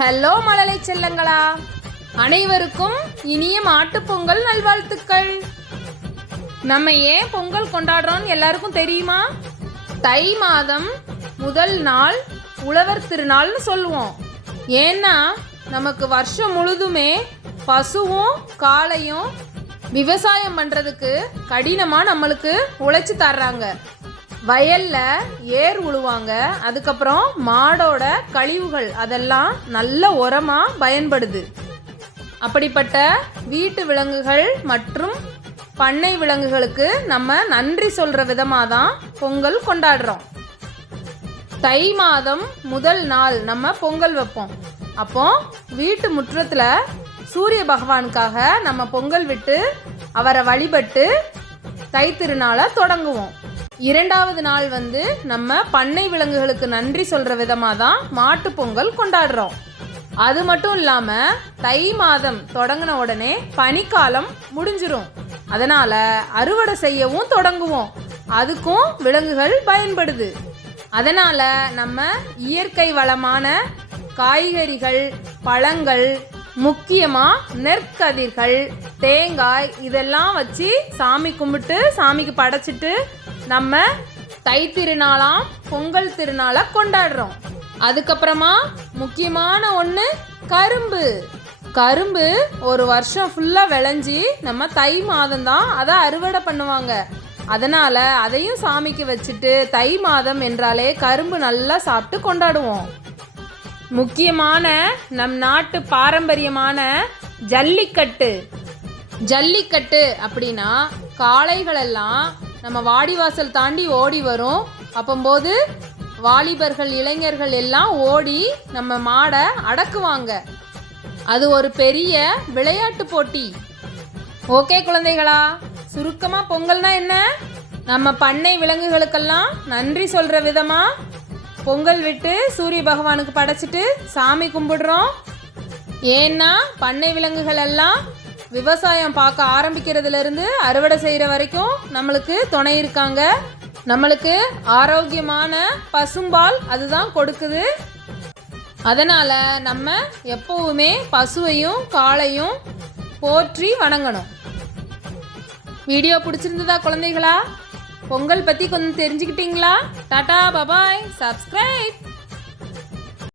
Hello மழலை செல்லங்களா. அனைவருக்கும் இனிய மாட்டு பொங்கல் நல்வாழ்த்துக்கள். நம்ம ஏன் பொங்கல் கொண்டாடுறோம்னு எல்லாருக்கும் தெரியுமா? தை மாதம் முதல் நாள் உழவர் திருநாள்னு சொல்லுவோம். ஏன்னா நமக்கு வருஷம் முழுதுமே பசுவும் காளையும் விவசாயம் பண்ணுறதுக்கு கடினமாக நம்மளுக்கு உழைச்சி தர்றாங்க. வயல்ல ஏர் உழுவாங்க. அதுக்கப்புறம் மாடோட கழிவுகள் அதெல்லாம் நல்ல உரமா பயன்படுது. அப்படிப்பட்ட வீட்டு விலங்குகள் மற்றும் பண்ணை விலங்குகளுக்கு நம்ம நன்றி சொல்ற விதமாக தான் பொங்கல் கொண்டாடுறோம். தை மாதம் முதல் நாள் நம்ம பொங்கல் வைப்போம். அப்போ வீட்டு முற்றத்தில் சூரிய பகவானுக்காக நம்ம பொங்கல் விட்டு அவரை வழிபட்டு தை திருநாளை தொடங்குவோம். இரண்டாவது நாள் வந்து நம்ம பண்ணை விலங்குகளுக்கு நன்றி சொல்கிற விதமாக தான் மாட்டு பொங்கல் கொண்டாடுறோம். அது மட்டும் இல்லாமல் தை மாதம் தொடங்கின உடனே பனிக்காலம் முடிஞ்சிரும். அதனால் அறுவடை செய்யவும் தொடங்குவோம். அதுக்கும் விலங்குகள் பயன்படுது. அதனால் நம்ம இயற்கை வளமான காய்கறிகள் பழங்கள் முக்கியமாக நெற்கதிர்கள் தேங்காய் இதெல்லாம் வச்சு சாமி கும்பிட்டு சாமிக்கு படைச்சிட்டு நம்ம தை திருநாளாம் பொங்கல் திருநாளை கொண்டாடுறோம். அதுக்கப்புறமா முக்கியமான ஒன்று கரும்பு. கரும்பு ஒரு வருஷம் ஃபுல்லாக விளைஞ்சி நம்ம தை மாதம் தான் அதை அறுவடை பண்ணுவாங்க. அதனால் அதையும் சாமிக்கு வச்சுட்டு தை மாதம் என்றாலே கரும்பு நல்லா சாப்பிட்டு கொண்டாடுவோம். முக்கியமான நம் நாட்டு பாரம்பரியமான ஜல்லிக்கட்டு. ஜல்லிக்கட்டு அப்படின்னா காளைகளெல்லாம் நம்ம வாடிவாசல் தாண்டி ஓடி வரும். அப்பம்போது வாலிபர்கள் இளைஞர்கள் எல்லாம் ஓடி நம்ம மாடை அடக்குவாங்க. அது ஒரு பெரிய விளையாட்டு போட்டி. ஓகே குழந்தைகளா? சுருக்கமாக பொங்கல்னா என்ன? நம்ம பண்ணை விலங்குகளுக்கெல்லாம் நன்றி சொல்கிற விதமாக பொங்கல் விட்டு சூரிய பகவானுக்கு படைச்சிட்டு சாமி கும்பிடுறோம். ஏன்னா பண்ணை விலங்குகள் எல்லாம் விவசாயம் பார்க்க ஆரம்பிக்கிறதுல இருந்து அறுவடை செய்கிற வரைக்கும் நம்மளுக்கு துணை இருக்காங்க. நம்மளுக்கு ஆரோக்கியமான பசும்பால் அதுதான் கொடுக்குது. அதனால் நம்ம எப்பவுமே பசுவையும் காளையும் போற்றி வணங்கணும். வீடியோ பிடிச்சிருந்ததா குழந்தைகளா? பொங்கல் பற்றி கொஞ்சம் தெரிஞ்சுக்கிட்டீங்களா? Tata bye bye subscribe.